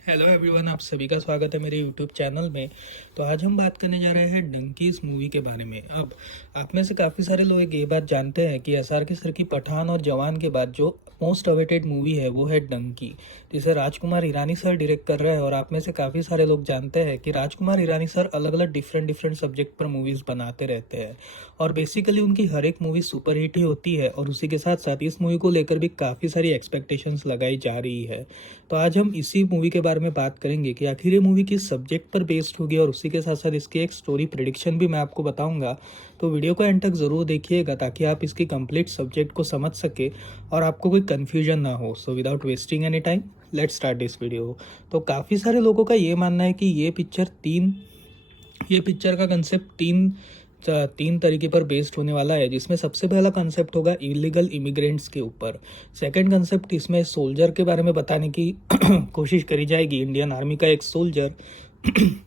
Hello everyone, आप सभी का स्वागत है मेरे यूट्यूब चैनल में। तो आज हम बात करने जा रहे हैं डंकी इस मूवी के बारे में। अब आप में से काफ़ी सारे लोग ये बात जानते हैं कि एसआरके सर की पठान और जवान के बाद जो मोस्ट अवेटेड मूवी है वो है डंकी, जिसे राजकुमार ईरानी सर डायरेक्ट कर रहे हैं। और आप में से काफ़ी सारे लोग जानते हैं कि राजकुमार ईरानी सर अलग अलग डिफरेंट सब्जेक्ट पर मूवीज़ बनाते रहते हैं और बेसिकली उनकी हर एक मूवी सुपर हिट ही होती है। और उसी के साथ साथ इस मूवी को लेकर भी काफ़ी सारी एक्सपेक्टेशंस लगाई जा रही है। तो आज हम इसी मूवी के बारे में बात करेंगे कि आखिर ये मूवी किस सब्जेक्ट पर बेस्ड होगी, और उसी के साथ साथ इसकी एक स्टोरी प्रिडिक्शन भी मैं आपको बताऊंगा। तो वीडियो को एंड तक ज़रूर देखिएगा ताकि आप इसकी कंप्लीट सब्जेक्ट को समझ सके और आपको कोई कन्फ्यूजन ना हो। So without wasting any time, let's start this video. तो काफ़ी सारे लोगों का ये मानना है कि ये पिक्चर का कंसेप्ट तीन तरीके पर बेस्ड होने वाला है, जिसमें सबसे पहला कंसेप्ट होगा इलीगल इमिग्रेंट्स के ऊपर। सेकंड कंसेप्ट इसमें सोल्जर के बारे में बताने की कोशिश करी जाएगी। इंडियन आर्मी का एक सोल्जर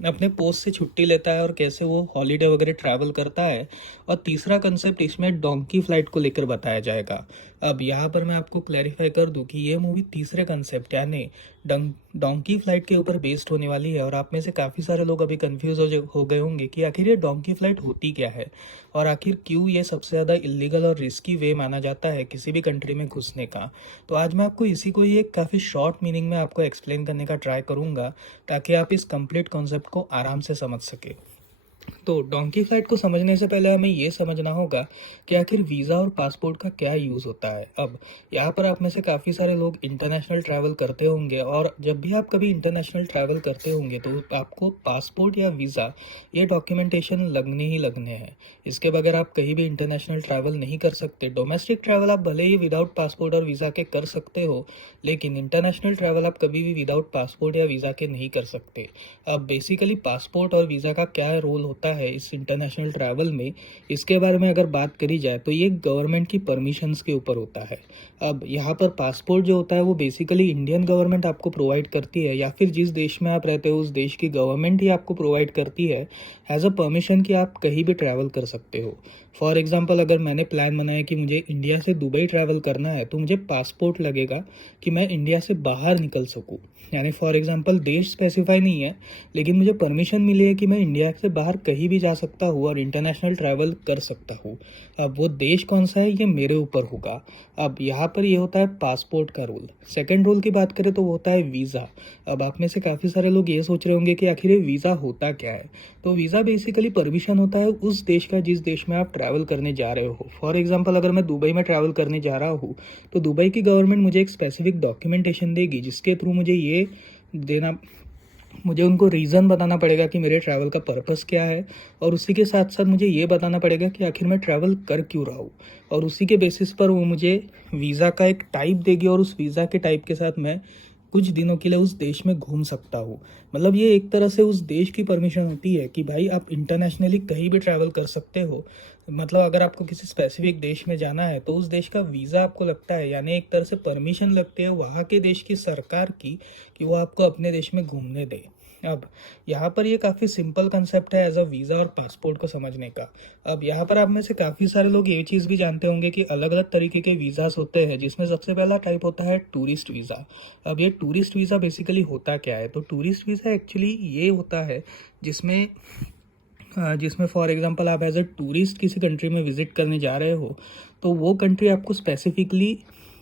अपने पोस्ट से छुट्टी लेता है और कैसे वो हॉलीडे वगैरह ट्रैवल करता है। और तीसरा कंसेप्ट इसमें डोंकी फ्लाइट को लेकर बताया जाएगा। अब यहाँ पर मैं आपको क्लैरिफाई कर दूं कि ये मूवी तीसरे कंसेप्ट यानी डोंकी फ्लाइट के ऊपर बेस्ड होने वाली है। और आप में से काफ़ी सारे लोग अभी कंफ्यूज हो गए होंगे कि आखिर ये डोंकी फ्लाइट होती क्या है और आखिर क्यों ये सबसे ज़्यादा इलीगल और रिस्की वे माना जाता है किसी भी कंट्री में घुसने का। तो आज मैं आपको इसी को ही एक काफ़ी शॉर्ट मीनिंग में आपको एक्सप्लेन करने का ट्राई करूँगा ताकि आप इस कंप्लीट कॉन्सेप्ट को आराम से समझ सके। तो डोंकी फ्लाइट को समझने से पहले हमें ये समझना होगा कि आखिर वीज़ा और पासपोर्ट का क्या यूज़ होता है। अब यहाँ पर आप में से काफ़ी सारे लोग इंटरनेशनल ट्रैवल करते होंगे, और जब भी आप कभी इंटरनेशनल ट्रैवल करते होंगे तो आपको पासपोर्ट या वीज़ा ये डॉक्यूमेंटेशन लगने ही लगने हैं। इसके बगैर आप कहीं भी इंटरनेशनल ट्रैवल नहीं कर सकते। डोमेस्टिक ट्रैवल आप भले ही विदाउट पासपोर्ट और वीज़ा के कर सकते हो, लेकिन इंटरनेशनल ट्रैवल आप कभी भी विदाउट पासपोर्ट या वीज़ा के नहीं कर सकते। अब बेसिकली पासपोर्ट और वीज़ा का क्या रोल होता है इस इंटरनेशनल ट्रैवल में, इसके बारे में अगर बात करी जाए तो ये गवर्नमेंट की परमिशंस के ऊपर होता है। अब यहाँ पर पासपोर्ट जो होता है वो बेसिकली इंडियन गवर्नमेंट आपको प्रोवाइड करती है, या फिर जिस देश में आप रहते हो उस देश की गवर्नमेंट ही आपको प्रोवाइड करती है एज अ परमिशन कि आप कहीं भी ट्रैवल कर सकते हो। फॉर एग्जाम्पल, अगर मैंने प्लान बनाया कि मुझे इंडिया से दुबई ट्रैवल करना है तो मुझे पासपोर्ट लगेगा कि मैं इंडिया से बाहर निकल सकूँ। यानी फॉर एग्जांपल देश स्पेसिफाई नहीं है, लेकिन मुझे परमिशन मिली है कि मैं इंडिया से बाहर कहीं भी जा सकता हूँ और इंटरनेशनल ट्रैवल कर सकता हूँ। अब वो देश कौन सा है ये मेरे ऊपर होगा। अब यहाँ पर ये होता है पासपोर्ट का रूल। सेकंड रूल की बात करें तो वो होता है वीज़ा। अब आप में से काफ़ी सारे लोग ये सोच रहे होंगे कि आखिर ये वीज़ा होता क्या है। तो वीज़ा बेसिकली परमिशन होता है उस देश का जिस देश में आप ट्रैवल करने जा रहे हो। फॉर एग्जाम्पल, अगर मैं दुबई में ट्रैवल करने जा रहा हूँ तो दुबई की गवर्नमेंट मुझे एक स्पेसिफिक डॉक्यूमेंटेशन देगी जिसके थ्रू मुझे उनको रीज़न बताना पड़ेगा कि मेरे ट्रैवल का पर्पस क्या है, और उसी के साथ साथ मुझे ये बताना पड़ेगा कि आखिर मैं ट्रैवल कर क्यों रहा हूँ। और उसी के बेसिस पर वो मुझे वीज़ा का एक टाइप देगी, और उस वीज़ा के टाइप के साथ मैं कुछ दिनों के लिए उस देश में घूम सकता हूँ। मतलब ये एक तरह से उस देश की परमिशन होती है कि भाई आप इंटरनेशनली कहीं भी ट्रैवल कर सकते हो। मतलब अगर आपको किसी स्पेसिफिक देश में जाना है तो उस देश का वीज़ा आपको लगता है, यानी एक तरह से परमिशन लगती है वहाँ के देश की सरकार की कि वो आपको अपने देश में घूमने दे। अब यहाँ पर ये काफ़ी सिंपल कंसेप्ट है एज अ वीज़ा और पासपोर्ट को समझने का। अब यहाँ पर आप में से काफ़ी सारे लोग ये चीज़ भी जानते होंगे कि अलग अलग तरीके के वीज़ास होते हैं, जिसमें सबसे पहला टाइप होता है टूरिस्ट वीज़ा। अब ये टूरिस्ट वीज़ा बेसिकली होता क्या है, तो टूरिस्ट वीज़ा एक्चुअली ये होता है जिसमें जिसमें फॉर एग्जांपल आप एज अ टूरिस्ट किसी कंट्री में विज़िट करने जा रहे हो तो वो कंट्री आपको स्पेसिफिकली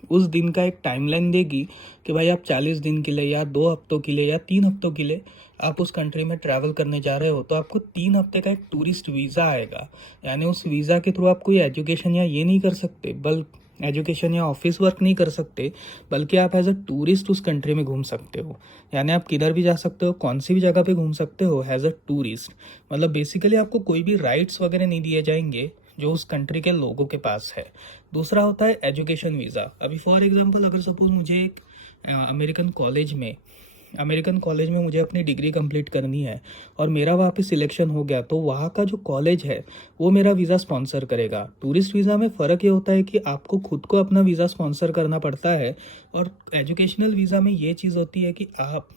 उस दिन का एक टाइमलाइन देगी कि भाई आप 40 दिन के लिए या 2 हफ्तों के लिए या 3 हफ्तों के लिए आप उस कंट्री में ट्रैवल करने जा रहे हो, तो आपको 3 हफ्ते का एक टूरिस्ट वीज़ा आएगा। यानी उस वीज़ा के थ्रू आप कोई एजुकेशन या ये नहीं कर सकते, एजुकेशन या ऑफिस वर्क नहीं कर सकते, बल्कि आप एज अ टूरिस्ट उस कंट्री में घूम सकते हो। यानी आप किधर भी जा सकते हो, कौन सी भी जगह पे घूम सकते हो एज अ टूरिस्ट। मतलब बेसिकली आपको कोई भी राइट्स वगैरह नहीं दिए जाएंगे जो उस कंट्री के लोगों के पास है। दूसरा होता है एजुकेशन वीज़ा। अभी फॉर एग्जांपल अगर सपोज मुझे एक अमेरिकन कॉलेज में मुझे अपनी डिग्री कंप्लीट करनी है और मेरा वहाँ पे सिलेक्शन हो गया, तो वहाँ का जो कॉलेज है वो मेरा वीज़ा स्पॉन्सर करेगा। टूरिस्ट वीज़ा में फ़र्क ये होता है कि आपको खुद को अपना वीज़ा स्पॉन्सर करना पड़ता है, और एजुकेशनल वीज़ा में ये चीज़ होती है कि आप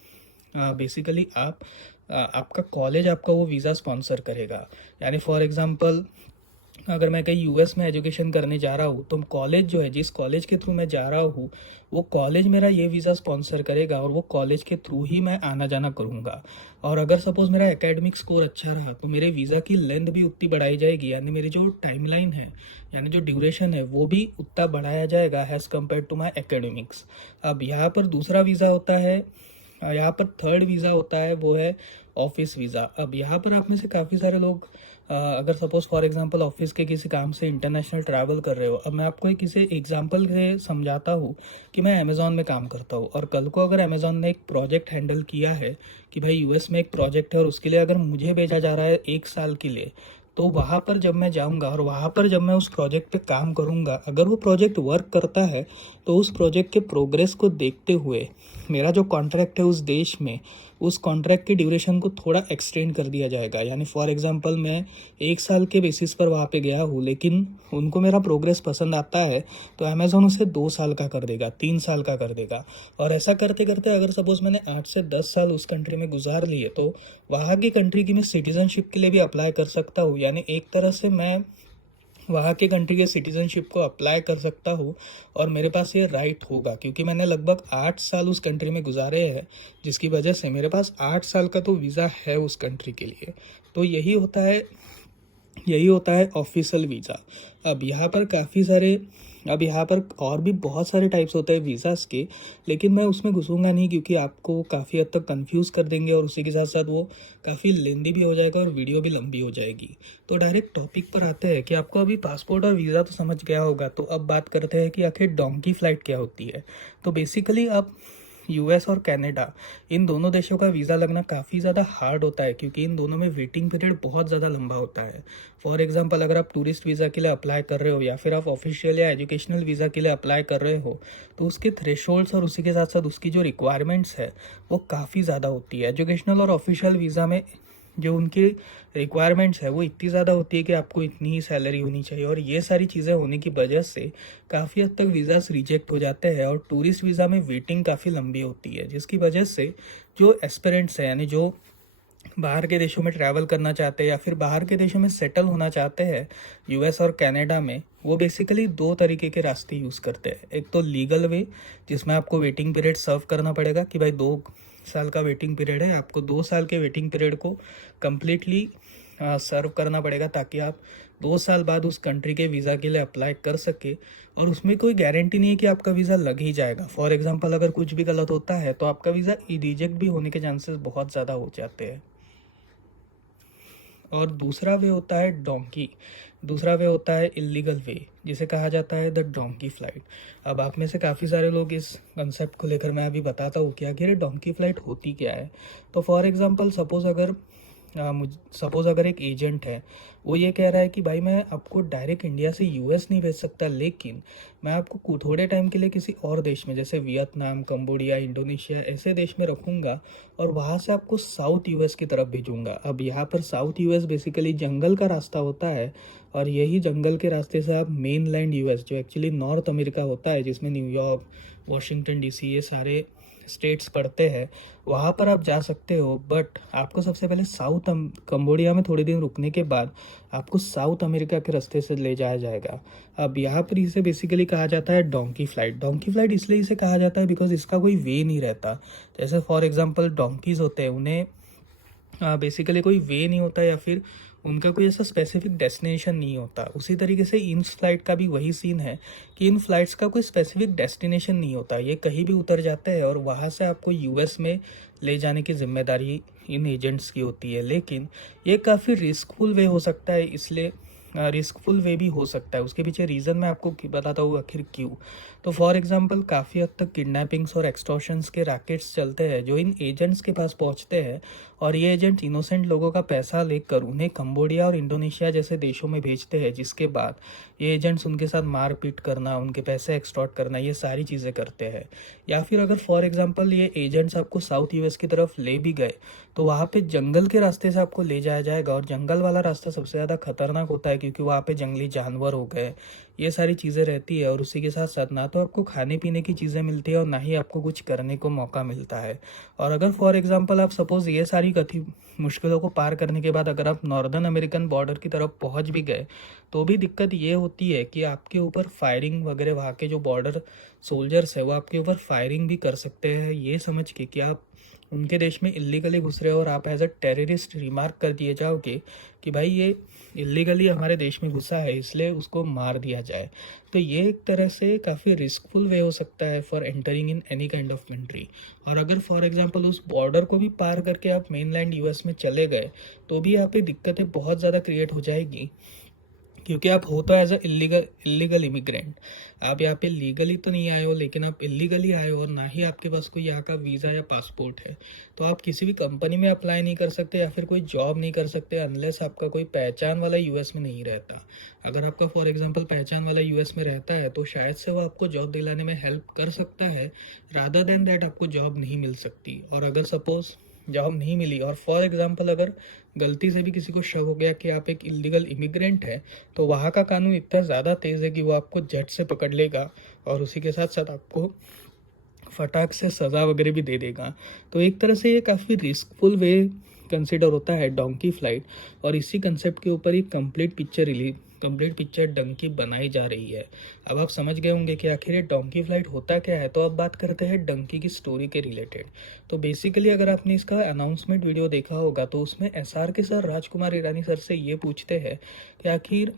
बेसिकली आपका कॉलेज आपका वो वीज़ा स्पॉन्सर करेगा। यानी फॉर एग्ज़ाम्पल अगर मैं कहीं यूएस में एजुकेशन करने जा रहा हूँ तो कॉलेज जो है, जिस कॉलेज के थ्रू मैं जा रहा हूँ, वो कॉलेज मेरा ये वीज़ा स्पॉन्सर करेगा और वो कॉलेज के थ्रू ही मैं आना जाना करूँगा। और अगर सपोज़ मेरा एकेडमिक स्कोर अच्छा रहा तो मेरे वीज़ा की लेंथ भी उतनी बढ़ाई जाएगी, यानी मेरी जो टाइमलाइन है, यानी जो ड्यूरेशन है, वो भी उतना बढ़ाया जाएगा as compare to my academics. अब यहाँ पर दूसरा वीज़ा होता है, यहाँ पर थर्ड वीज़ा होता है, वो है ऑफिस वीज़ा। अब यहाँ पर आप में से काफ़ी सारे लोग अगर सपोज़ फॉर एग्जांपल ऑफिस के किसी काम से इंटरनेशनल ट्रैवल कर रहे हो। अब मैं आपको एक किसी एग्जांपल से समझाता हूँ कि मैं अमेज़ॉन में काम करता हूँ और कल को अगर अमेज़ॉन ने एक प्रोजेक्ट हैंडल किया है कि भाई यूएस में एक प्रोजेक्ट है और उसके लिए अगर मुझे भेजा जा रहा है 1 साल के लिए, तो वहाँ पर जब मैं जाऊँगा और वहाँ पर जब मैं उस प्रोजेक्ट पे काम करूँगा, अगर वो प्रोजेक्ट वर्क करता है तो उस प्रोजेक्ट के प्रोग्रेस को देखते हुए मेरा जो कॉन्ट्रैक्ट है उस देश में, उस कॉन्ट्रैक्ट की ड्यूरेशन को थोड़ा एक्सटेंड कर दिया जाएगा। यानी फॉर एग्जांपल मैं 1 साल के बेसिस पर वहाँ पे गया हूँ, लेकिन उनको मेरा प्रोग्रेस पसंद आता है तो अमेज़ॉन उसे 2 साल का कर देगा, 3 साल का कर देगा। और ऐसा करते करते अगर सपोज़ मैंने 8 से 10 साल उस कंट्री में गुजार लिए तो वहाँ की कंट्री की मैं सिटीज़नशिप के लिए भी अप्लाई कर सकता हूँ। यानी एक तरह से मैं वहाँ के कंट्री के सिटीज़नशिप को अप्लाई कर सकता हूँ और मेरे पास ये राइट होगा, क्योंकि मैंने लगभग 8 साल उस कंट्री में गुजारे हैं, जिसकी वजह से मेरे पास 8 साल का तो वीज़ा है उस कंट्री के लिए। तो यही होता है ऑफिशियल वीज़ा। अब यहाँ पर और भी बहुत सारे टाइप्स होते हैं वीज़ाज़ के, लेकिन मैं उसमें घुसूंगा नहीं क्योंकि आपको काफ़ी हद तक कंफ्यूज कर देंगे और उसी के साथ साथ वो काफ़ी लेंदी भी हो जाएगा और वीडियो भी लंबी हो जाएगी। तो डायरेक्ट टॉपिक पर आते हैं कि आपको अभी पासपोर्ट और वीज़ा तो समझ गया होगा, तो अब बात करते हैं कि आखिर डोंकी फ़्लाइट क्या होती है। तो बेसिकली आप यूएस और कनाडा, इन दोनों देशों का वीज़ा लगना काफ़ी ज़्यादा हार्ड होता है क्योंकि इन दोनों में वेटिंग पीरियड बहुत ज़्यादा लंबा होता है। फॉर एग्जांपल अगर आप टूरिस्ट वीज़ा के लिए अप्लाई कर रहे हो या फिर आप ऑफिशियल या एजुकेशनल वीज़ा के लिए अप्लाई कर रहे हो, तो उसके थ्रेशोल्ड्स और उसी के साथ साथ उसकी जो रिक्वायरमेंट्स है वो काफ़ी ज़्यादा होती है। एजुकेशनल और ऑफिशियल वीज़ा में जो उनकी रिक्वायरमेंट्स है वो इतनी ज़्यादा होती है कि आपको इतनी ही सैलरी होनी चाहिए, और ये सारी चीज़ें होने की वजह से काफ़ी हद तक वीज़ास रिजेक्ट हो जाते हैं और टूरिस्ट वीज़ा में वेटिंग काफ़ी लंबी होती है, जिसकी वजह से जो एस्पिरेंट्स हैं, यानी जो बाहर के देशों में ट्रैवल करना चाहते हैं या फिर बाहर के देशों में सेटल होना चाहते हैं यूएस और कनाडा में, वो बेसिकली दो तरीके के रास्ते यूज़ करते हैं। एक तो लीगल वे, जिसमें आपको वेटिंग पीरियड सर्व करना पड़ेगा कि भाई 2 साल का वेटिंग पीरियड है, आपको 2 साल के वेटिंग पीरियड को कम्प्लीटली सर्व करना पड़ेगा ताकि आप 2 साल बाद उस कंट्री के वीज़ा के लिए अप्लाई कर सके। और उसमें कोई गारंटी नहीं है कि आपका वीज़ा लग ही जाएगा। फॉर एग्जांपल अगर कुछ भी गलत होता है तो आपका वीज़ा रिजेक्ट भी होने के चांसेस बहुत ज़्यादा हो जाते हैं। और दूसरा वे होता है इलीगल वे, जिसे कहा जाता है द डोंकी फ्लाइट। अब आप में से काफ़ी सारे लोग इस कंसेप्ट को लेकर, मैं अभी बताता हूँ कि आखिर डोंकी फ्लाइट होती क्या है। तो फॉर एग्जांपल सपोज़ अगर एक एजेंट है, वो ये कह रहा है कि भाई मैं आपको डायरेक्ट इंडिया से यूएस नहीं भेज सकता, लेकिन मैं आपको थोड़े टाइम के लिए किसी और देश में जैसे वियतनाम, कंबोडिया, इंडोनेशिया ऐसे देश में रखूँगा और वहाँ से आपको साउथ यूएस की तरफ भेजूँगा। अब यहाँ पर साउथ यूएस बेसिकली जंगल का रास्ता होता है और यही जंगल के रास्ते से आप मेन लैंड यूएस, जो एक्चुअली नॉर्थ अमेरिका होता है जिसमें न्यूयॉर्क, वॉशिंगटन डीसी ये सारे स्टेट्स पड़ते हैं, वहाँ पर आप जा सकते हो। बट आपको सबसे पहले कंबोडिया में थोड़े दिन रुकने के बाद आपको साउथ अमेरिका के रास्ते से ले जाया जाएगा। अब यहाँ पर इसे बेसिकली कहा जाता है डोंकी फ्लाइट। डोंकी फ्लाइट इसलिए इसे कहा जाता है बिकॉज इसका कोई वे नहीं रहता। जैसे फॉर एग्जांपल डोंकीज होते हैं, उन्हें बेसिकली कोई वे नहीं होता या फिर उनका कोई ऐसा स्पेसिफिक डेस्टिनेशन नहीं होता। उसी तरीके से इन फ्लाइट का भी वही सीन है कि इन फ्लाइट्स का कोई स्पेसिफिक डेस्टिनेशन नहीं होता, ये कहीं भी उतर जाते हैं और वहाँ से आपको यूएस में ले जाने की जिम्मेदारी इन एजेंट्स की होती है। लेकिन ये काफ़ी रिस्कफुल वे हो सकता है, इसलिए रिस्कफुल वे भी हो सकता है। उसके पीछे रीज़न मैं आपको बताता हूँ आखिर क्यों। तो फॉर एग्जांपल काफ़ी हद तक किडनैपिंग्स और एक्सटॉर्शंस के रैकेट्स चलते हैं जो इन एजेंट्स के पास पहुँचते हैं, और ये एजेंट इनोसेंट लोगों का पैसा लेकर उन्हें कंबोडिया और इंडोनेशिया जैसे देशों में भेजते हैं, जिसके बाद ये एजेंट्स उनके साथ मारपीट करना, उनके पैसे एक्सटॉर्ट करना, ये सारी चीज़ें करते हैं। या फिर अगर फॉर एग्जांपल ये एजेंट्स आपको साउथ यूएस की तरफ ले भी गए तो वहाँ पे जंगल के रास्ते से आपको ले जाया जाएगा, और जंगल वाला रास्ता सबसे ज़्यादा खतरनाक होता है क्योंकि वहाँ पे जंगली जानवर हो गए ये सारी चीज़ें रहती है। और उसी के साथ साथ ना तो आपको खाने पीने की चीज़ें मिलती है और ना ही आपको कुछ करने को मौका मिलता है। और अगर फॉर एग्जांपल आप सपोज़ ये सारी कथी मुश्किलों को पार करने के बाद अगर आप नॉर्दर्न अमेरिकन बॉर्डर की तरफ पहुंच भी गए, तो भी दिक्कत ये होती है कि आपके ऊपर फायरिंग वगैरह, वहाँ के जो बॉर्डर सोल्जर्स है वो आपके ऊपर फायरिंग भी कर सकते हैं, ये समझ के कि आप उनके देश में इलीगली घुस रहे हो और आप एज अ टेररिस्ट रिमार्क कर दिए जाओगे कि भाई ये इलीगली हमारे देश में घुसा है इसलिए उसको मार दिया जाए। तो ये एक तरह से काफ़ी रिस्कफुल वे हो सकता है for entering in any kind of country. और अगर फॉर एग्जांपल उस बॉर्डर को भी पार करके आप मेनलैंड यूएस में चले गए, तो भी यहाँ पे दिक्कतें बहुत ज़्यादा क्रिएट हो जाएगी, क्योंकि आप हो तो एज अ इलीगल इमिग्रेंट। आप यहाँ पे लीगली तो नहीं आए हो, लेकिन आप इलीगली आए हो और ना ही आपके पास कोई यहाँ का वीज़ा या पासपोर्ट है। तो आप किसी भी कंपनी में अप्लाई नहीं कर सकते या फिर कोई जॉब नहीं कर सकते अनलेस आपका कोई पहचान वाला यूएस में नहीं रहता। अगर आपका फॉर एग्जांपल पहचान वाला यूएस में रहता है तो शायद से वो आपको जॉब दिलाने में हेल्प कर सकता है, रादर देन दैट आपको जॉब नहीं मिल सकती। और अगर सपोज जॉब नहीं मिली और फॉर एग्जांपल अगर गलती से भी किसी को शक हो गया कि आप एक इलीगल इमिग्रेंट हैं, तो वहाँ का कानून इतना ज़्यादा तेज़ है कि वो आपको झट से पकड़ लेगा और उसी के साथ साथ आपको फटाक से सज़ा वगैरह भी दे देगा। तो एक तरह से ये काफ़ी रिस्कफुल वे कंसिडर होता है डोंकी फ्लाइट। और इसी कंसेप्ट के ऊपर एक कंप्लीट पिक्चर डंकी बनाई जा रही है। अब आप समझ गए होंगे कि आखिर ये डोंकी फ्लाइट होता क्या है। तो अब बात करते हैं डंकी की स्टोरी के रिलेटेड। तो बेसिकली अगर आपने इसका अनाउंसमेंट वीडियो देखा होगा तो उसमें एसआर के सर राजकुमार ईरानी सर से ये पूछते हैं कि आखिर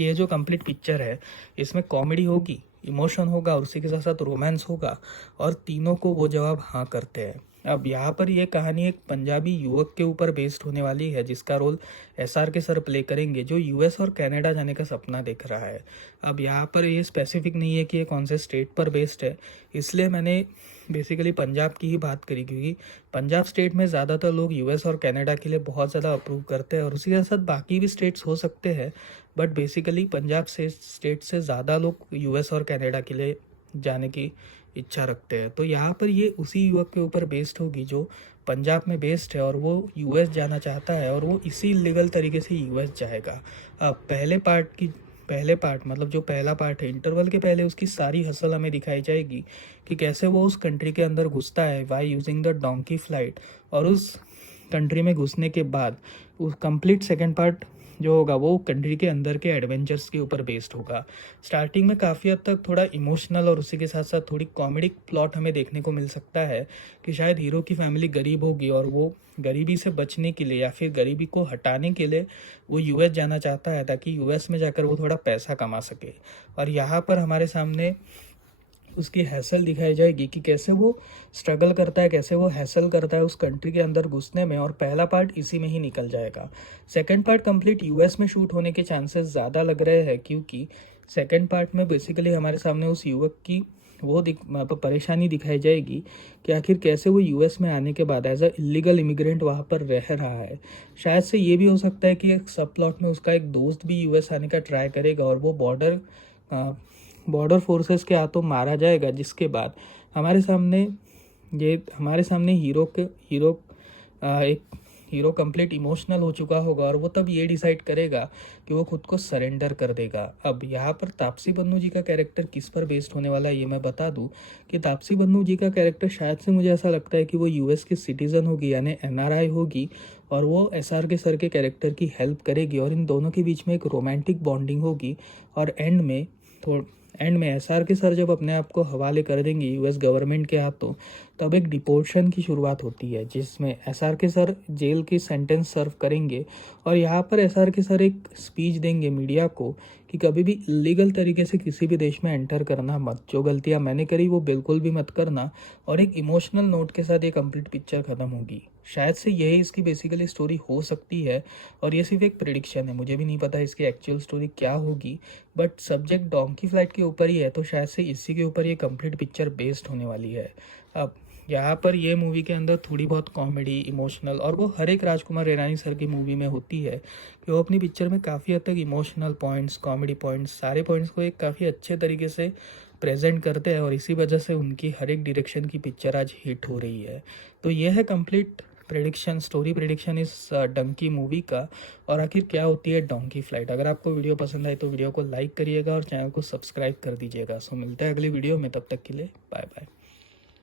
ये जो कंप्लीट पिक्चर है इसमें कॉमेडी होगी, इमोशन होगा और उसी के साथ साथ रोमांस होगा, और तीनों को वो जवाब हाँ करते हैं। अब यहाँ पर ये कहानी एक पंजाबी युवक के ऊपर बेस्ड होने वाली है जिसका रोल एसआर के सर प्ले करेंगे, जो यूएस और कनाडा जाने का सपना देख रहा है। अब यहाँ पर ये स्पेसिफिक नहीं है कि ये कौन से स्टेट पर बेस्ड है, इसलिए मैंने बेसिकली पंजाब की ही बात करी, क्योंकि पंजाब स्टेट में ज़्यादातर लोग यूएस और कनाडा के लिए बहुत ज़्यादा अप्रूव करते हैं और उसी के साथ बाकी भी स्टेट्स हो सकते हैं, बट बेसिकली पंजाब से स्टेट से ज़्यादा लोग यूएस और कनाडा के लिए जाने की इच्छा रखते हैं। तो यहाँ पर ये उसी युवक के ऊपर बेस्ड होगी जो पंजाब में बेस्ड है और वो यूएस जाना चाहता है और वो इसी लीगल तरीके से यूएस जाएगा। अब पहले पार्ट मतलब जो पहला पार्ट है, इंटरवल के पहले उसकी सारी हसल हमें दिखाई जाएगी कि कैसे वो उस कंट्री के अंदर घुसता है by using the donkey flight, और उस कंट्री में घुसने के बाद उस कंप्लीट सेकेंड पार्ट जो होगा वो कंट्री के अंदर के एडवेंचर्स के ऊपर बेस्ड होगा। स्टार्टिंग में काफ़ी हद तक थोड़ा इमोशनल और उसी के साथ साथ थोड़ी कॉमेडिक प्लॉट हमें देखने को मिल सकता है कि शायद हीरो की फैमिली गरीब होगी और वो गरीबी से बचने के लिए या फिर गरीबी को हटाने के लिए वो यूएस जाना चाहता है ताकि यूएस में जाकर वो थोड़ा पैसा कमा सके। और यहाँ पर हमारे सामने उसकी हैसल दिखाई जाएगी कि कैसे वो स्ट्रगल करता है, कैसे वो हैसल करता है उस कंट्री के अंदर घुसने में, और पहला पार्ट इसी में ही निकल जाएगा। सेकंड पार्ट कंप्लीट यूएस में शूट होने के चांसेस ज़्यादा लग रहे हैं, क्योंकि सेकंड पार्ट में बेसिकली हमारे सामने उस युवक की वो परेशानी दिखाई जाएगी कि आखिर कैसे वो यूएस में आने के बाद एज अ इलीगल इमिग्रेंट वहाँ पर रह रहा है। शायद से ये भी हो सकता है कि एक सब प्लॉट में उसका एक दोस्त भी यूएस आने का ट्राई करेगा और वो बॉर्डर फोर्सेस के हाथों मारा जाएगा, जिसके बाद हमारे सामने एक हीरो कंप्लीट इमोशनल हो चुका होगा और वो तब ये डिसाइड करेगा कि वो खुद को सरेंडर कर देगा। अब यहाँ पर तापसी पन्नू जी का कैरेक्टर किस पर बेस्ड होने वाला है ये मैं बता दूं कि तापसी पन्नू जी का कैरेक्टर शायद से मुझे ऐसा लगता है कि वो यूएस की सिटीज़न होगी, यानी एनआरआई होगी, और वो एसआर के सर के कैरेक्टर की हेल्प करेगी और इन दोनों के बीच में एक रोमांटिक बॉन्डिंग होगी। और एंड में एसआर के सर जब अपने आप को हवाले कर देंगे यूएस गवर्नमेंट के हाथों, तब एक डिपोर्शन की शुरुआत होती है जिसमें एसआर के सर जेल की सेंटेंस सर्व करेंगे। और यहाँ पर एसआर के सर एक स्पीच देंगे मीडिया को कि कभी भी इलीगल तरीके से किसी भी देश में एंटर करना मत, जो गलतियाँ मैंने करी वो बिल्कुल भी मत करना। और एक इमोशनल नोट के साथ ये कंप्लीट पिक्चर ख़त्म होगी। शायद से यही इसकी बेसिकली स्टोरी हो सकती है और ये सिर्फ एक प्रिडिक्शन है, मुझे भी नहीं पता इसकी एक्चुअल स्टोरी क्या होगी, बट सब्जेक्ट डोंकी फ्लाइट के ऊपर ही है तो शायद से इसी के ऊपर ये कंप्लीट पिक्चर बेस्ड होने वाली है। अब यहाँ पर ये मूवी के अंदर थोड़ी बहुत कॉमेडी, इमोशनल, और वो हर एक राजकुमार ईरानी सर की मूवी में होती है कि वो अपनी पिक्चर में काफ़ी हद तक इमोशनल पॉइंट्स, कॉमेडी पॉइंट्स, सारे पॉइंट्स को एक काफ़ी अच्छे तरीके से प्रेजेंट करते हैं और इसी वजह से उनकी हर एक डायरेक्शन की पिक्चर आज हिट हो रही है। तो ये है कंप्लीट प्रेडिक्शन, स्टोरी प्रेडिक्शन इस डंकी मूवी का, और आखिर क्या होती है डोंकी फ्लाइट। अगर आपको वीडियो पसंद आए तो वीडियो को लाइक करिएगा और चैनल को सब्सक्राइब कर दीजिएगा। सो मिलता है अगली वीडियो में, तब तक के लिए बाय बाय।